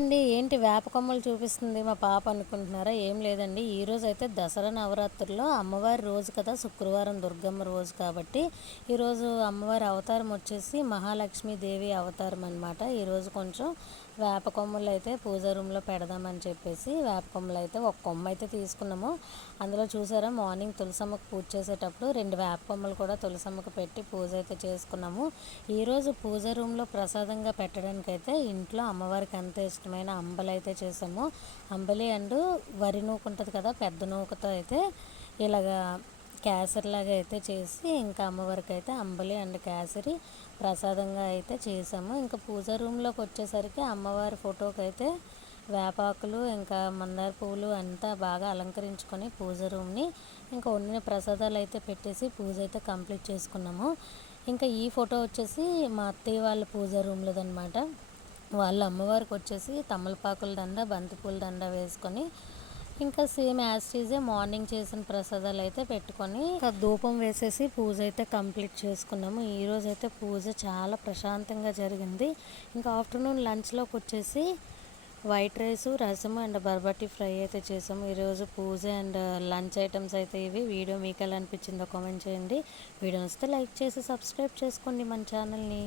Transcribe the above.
అండి. ఏంటి వేప కొమ్మలు చూపిస్తుంది మా పాప అనుకుంటున్నారా? ఏం లేదండి. ఈరోజైతే దసరా నవరాత్రుల్లో అమ్మవారి రోజు కదా! శుక్రవారం దుర్గమ్మ రోజు కాబట్టి, ఈరోజు అమ్మవారి అవతారం వచ్చేసి మహాలక్ష్మీదేవి అవతారం అనమాట. ఈరోజు కొంచెం వేప కొమ్మలు అయితే పూజా రూమ్‌లో పెడదామని చెప్పేసి వేప కొమ్మలు అయితే ఒక కొమ్మ అయితే తీసుకున్నాము. అందులో చూసారా మార్నింగ్ తులసమ్మకు పూజ చేసేటప్పుడు 2 వేప కొమ్మలు కూడా తులసమ్మకు పెట్టి పూజ అయితే చేసుకున్నాము. ఈరోజు పూజ రూమ్‌లో ప్రసాదంగా పెట్టడానికైతే ఇంట్లో అమ్మవారికి అంత ఇష్టమైన అంబలి అయితే చేసాము. అంబలి అండ్ వరి నూక ఉంటుంది కదా! పెద్ద నూకతో అయితే ఇలాగా కేసరిలాగా అయితే చేసి ఇంకా అమ్మవారికి అయితే అంబలి అండ్ కేసరి ప్రసాదంగా అయితే చేసాము. ఇంకా పూజ రూమ్లోకి వచ్చేసరికి అమ్మవారి ఫోటోకి అయితే వేపాకులు ఇంకా మందార పువ్వులు అంతా బాగా అలంకరించుకొని పూజ రూమ్ని ఇంకా వండిన ప్రసాదాలు అయితే పెట్టేసి పూజ అయితే కంప్లీట్ చేసుకున్నాము. ఇంకా ఈ ఫోటో వచ్చేసి మా అత్తయ్య వాళ్ళ పూజ రూమ్లోదనమాట. వాళ్ళ అమ్మవారికి వచ్చేసి తమలపాకుల దండ బంతిపూల దండ వేసుకొని ఇంకా సేమ్ యాజ్ టీజే మార్నింగ్ చేసిన ప్రసాదాలు అయితే పెట్టుకొని ఇంకా ధూపం వేసేసి పూజ అయితే కంప్లీట్ చేసుకున్నాము. ఈరోజు అయితే పూజ చాలా ప్రశాంతంగా జరిగింది. ఇంకా ఆఫ్టర్నూన్ లంచ్లోకి వచ్చేసి వైట్ రైస్ రసం అండ్ బర్బటి ఫ్రై అయితే చేసాము. ఈరోజు పూజ అండ్ లంచ్ ఐటమ్స్ అయితే ఇవి. వీడియో మీకు ఎలా అనిపించిందో కామెంట్ చేయండి. వీడియో వస్తే లైక్ చేసి సబ్స్క్రైబ్ చేసుకోండి మన ఛానల్ని.